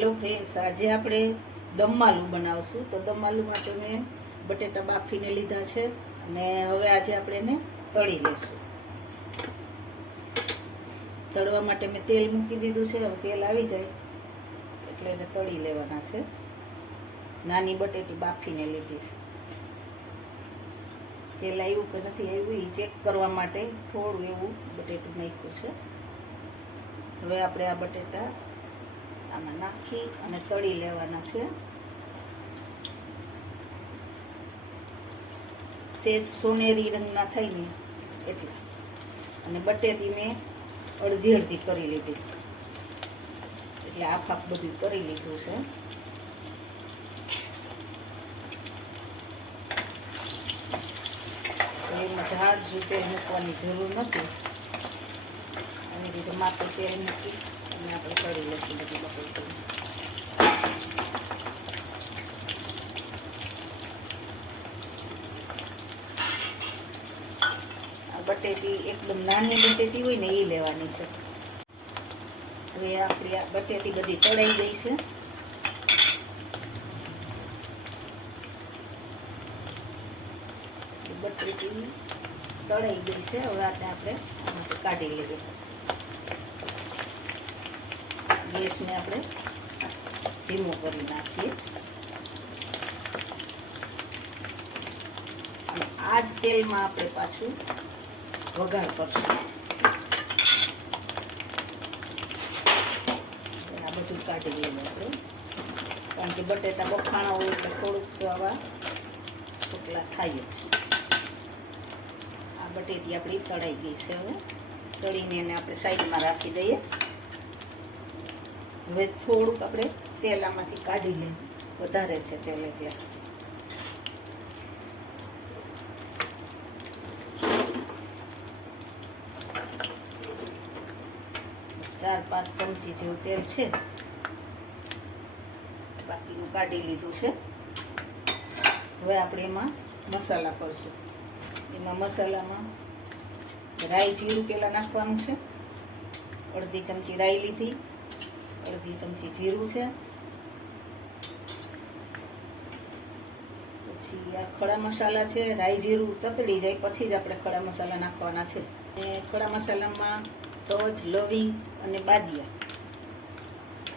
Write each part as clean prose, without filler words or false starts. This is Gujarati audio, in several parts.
हेलो फ्रेंड्स, आज આપણે દમ આલુ બનાવશું। તો દમ આલુ માટે મેં બટેટા બાફીને લીધા છે અને હવે આજે આપણે એને તળી લેશું। તળવા માટે મેં તેલ મૂકી દીધું છે। હવે તેલ આવી જાય એટલે એને તળી લેવાના છે। નાની બટેટી બાફીને લીધી છે। તેલ આવ્યું કે નથી આવ્યું એ ચેક કરવા માટે થોડું એવું બટેટું નાખ્યું છે। હવે આપણે આ બટેટા આમાં નાખી અને તળી લેવાના છે। સેજ સોનેરી રંગના થાય ને એટલે। અને બટેટી મેં અડધી અડધી કરી લીધી છે, એટલે આફ બધું કરી લીધું છે। એમાં ઝાઝું તેલ મૂકવાની જરૂર નથી। આવી રીતે માત્ર તેલ મૂકી અને આપણે તળી લઈશું બધી બટેટી। આ બટેટી એકદમ નાની બટેટી હોય ને એ લેવાની છે। હવે આપણી આ બટેટી બધી તળાઈ ગઈ છે। બટેટી તળાઈ ગઈ છે। હવે આપણે આમાંથી કાઢી લઈએ। ગેસને આપણે ધીમો કરી નાખીએ અને આ જ તેલમાં આપણે પાછું વઘાર કરશું। આ બધું કાઢી લઈએ આપણે, કારણ કે બટેટા બફાણા હોય એટલે થોડુંક આવા સુકલા થાય જ। આ બટેટી આપણી તળાઈ ગઈ છે। હવે તળીને એને આપણે સાઈડમાં રાખી દઈએ। હવે થોડુંક આપણે તેલ આમાંથી કાઢી લઈએ, વધારે છે તેલ એટલે। 4-5 ચમચી જેવું તેલ છે, બાકીનું કાઢી લીધું છે। હવે આપણે એમાં મસાલા કરશું। એમાં મસાલામાં રાઈ જીરું પહેલાં નાખવાનું છે। અડધી ચમચી રાઈ લીધી, અડધી ચમચી જીરું છે। પછી આ ખડા મસાલા છે। રાઈ જીરું તતડી જાય પછી જ આપણે ખડા મસાલા નાખવાના છે। અને ખડા મસાલામાં તજ, લવિંગ અને બાદિયા,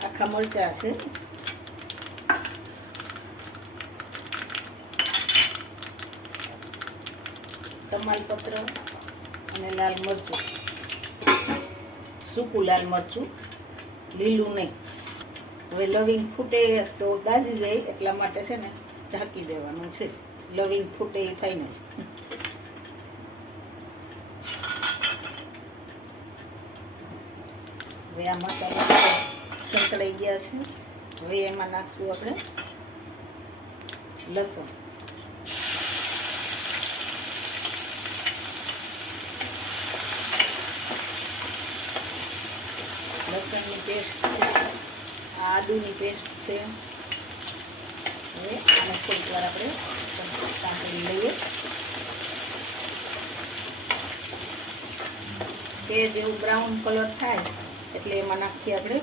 આખા મરચાં છે, તમાલપત્ર અને લાલ મરચું, સૂકું લાલ મરચું, લીલું નહીં। હવે લવિંગ ફૂટે તો દાજી જાય એટલા માટે છે ને ઢાંકી દેવાનું છે। લવિંગ ફૂટે એ ફાઇનલ। હવે આ મસાલા સંકળાઈ ગયા છે। હવે એમાં નાખશું આપણે લસણ। લસણની પેસ્ટ છે, આદુની પેસ્ટ છે। હવે આને થોડીક વાર આપણે સાંકળી લઈએ। તે જેવું બ્રાઉન કલર થાય એટલે એમાં નાખીએ આપણે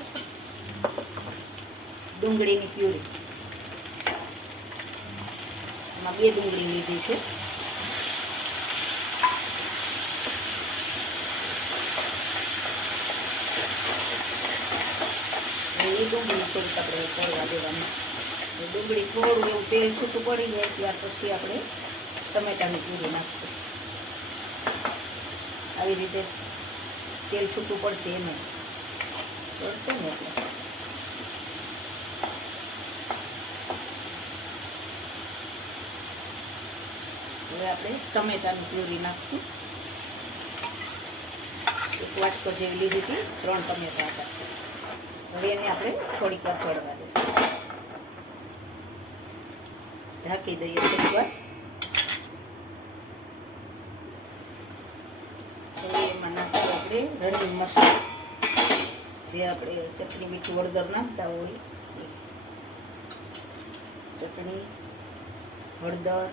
ડુંગળીની પ્યુરી। એમાં 2 ડુંગળી લીધી છે। એ ડુંગળી થોડીક આપણે તળવા દેવાની। ડુંગળી થોડું એવું તેલ છૂટું પડી જાય ત્યાર પછી આપણે ટમેટાની પ્યુરી નાખીશું। આવી રીતે તેલ છૂટું પડશે એમાં પડશે ને એટલે। હવે આપણે ટમેટાની પ્યુરી નાખશું। 1 વાટકો જેવી લીધી હતી, 3 ટમેટા હતા। હવે એને આપણે થોડીક વાર ચડવા દઈશું, ઢાંકી દઈએ થોડીક વાર। હવે એમાં નાખીએ આપણે રંગીન મસાલો, જે આપણે ચટણી મીઠું હળદર નાખતા હોય એ। ચટણી, હળદર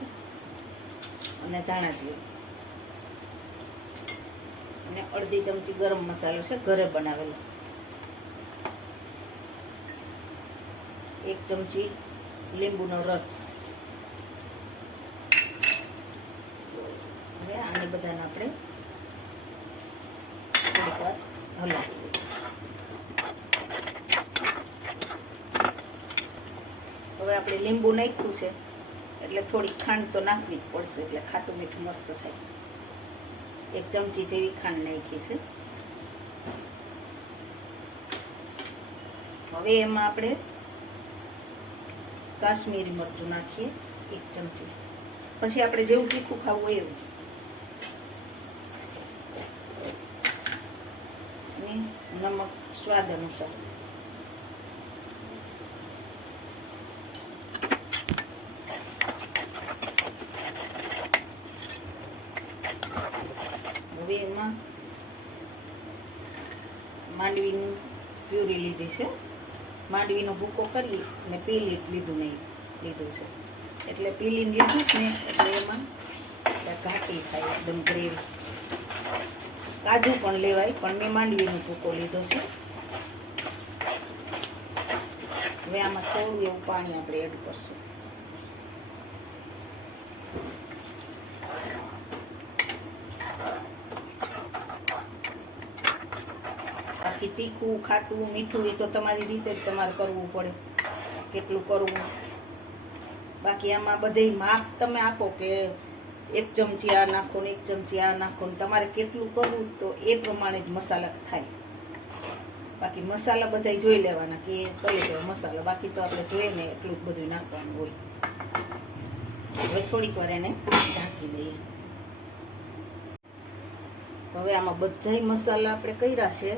અને ધાણા જીરું અને અડધી ચમચી ગરમ મસાલો છે, ઘરે બનાવેલો। 1 ચમચી લીંબુનો રસ. હવે આને બધાને આપણે થોડીક વાર હલાવી દઈએ. હવે આપણે લીંબુ નાખ્યું છે એટલે થોડીક ખાંડ તો નાખવી જ પડશે, એટલે ખાટું મીઠું મસ્ત થાય. 1 ચમચી જેવી ખાંડ નાખી છે. હવે એમાં આપણે કાશ્મીરી મરચું નાખીએ 1 ચમચી. પછી આપણે જેવું તીખું ખાવું હોય એવું. અને નમક સ્વાદ અનુસાર. હવે એમાં માંડવીનું પ્યુરી લીધી છે. માંડવીનો ભૂકો કરી ને પીલી લીધું છે, એટલે પીલીને લીધું છે ને એટલે એમાં ઘાટી થાય એકદમ ગ્રેવી. કાજુ પણ લેવાય, પણ મેં માંડવીનો ભૂકો લીધો છે. હવે આમાં થોડું એવું પાણી આપણે એડ કરશું. બાકી તીખું ખાટું મીઠું એ તો તમારી રીતે જ તમારે કરવું પડે, કેટલું કરવું. બાકી આમાં બધે માપ તમે આપો કે 1 ચમચી આ નાખો ને 1 ચમચી આ નાખો ને, તમારે કેટલું કરવું તો એ પ્રમાણે જ મસાલા થાય. બાકી મસાલા બધા જોઈ લેવાના કે કઈ દેવા મસાલા, બાકી તો આપણે જોઈએ ને એટલું જ બધું નાખવાનું હોય. હવે થોડીક વાર એને ઢાંકી દઈએ. હવે આમાં બધા મસાલા આપણે કર્યા છે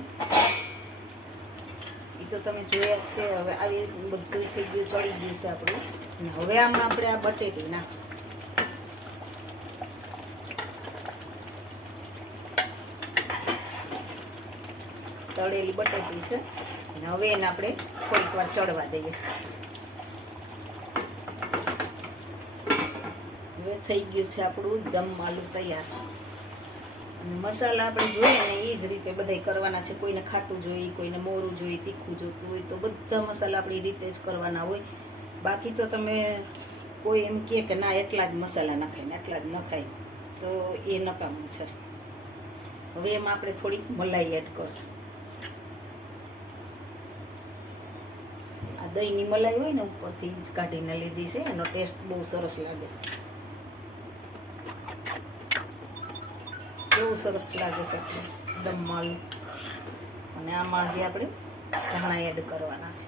એ તો તમે જોયા છે. હવે આવી બધું થઈ ગયું, ચડી ગયું છે આપણું. હવે આમાં આપણે આ બટેટી નાખશું. તળેલી બટેટી છે. અને હવે એને આપણે થોડીક વાર ચડવા દઈએ. હવે થઈ ગયું છે આપણું દમ આલુ તૈયાર. મસાલા આપણે જોઈએ ને એ જ રીતે બધા કરવાના છે. કોઈને ખાટું જોઈએ, કોઈને મોરું જોઈએ, તીખું જોતું હોય તો બધા મસાલા આપણી રીતે જ કરવાના હોય. બાકી તો તમે કોઈ એમ કહે કે ના એટલા જ મસાલા નખાય ને એટલા જ નખાય, તો એ નકામું છે. હવે એમાં આપણે થોડીક મલાઈ એડ કરશું. આ દહીંની મલાઈ હોય ને ઉપરથી જ કાઢીને લીધી છે, એનો ટેસ્ટ બહુ સરસ લાગે છે. કેવું સરસ લાગે છે આપણે દમ આલુ. અને આમાં જે આપણે ધાણા એડ કરવાના છે.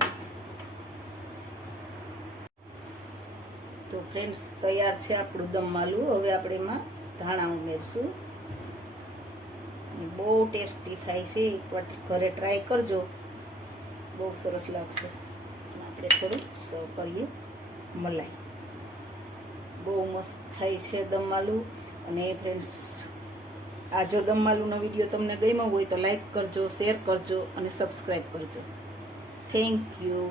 તો ફ્રેન્ડ્સ તૈયાર છે આપણું દમ આલુ. હવે આપણે એમાં ધાણા ઉમેરશું. બહુ ટેસ્ટી થાય છે, એકવાર ઘરે ટ્રાય કરજો, બહુ સરસ લાગશે. આપણે થોડું સર્વ કરીએ મલાઈ. બહુ મસ્ત થાય છે દમ આલુ. અને ફ્રેન્ડ્સ આ જો દમ આલુનો વિડીયો તમને ગમ્યો હોય તો લાઈક કરજો, શેર કરજો અને સબસ્ક્રાઈબ કરજો. Thank you.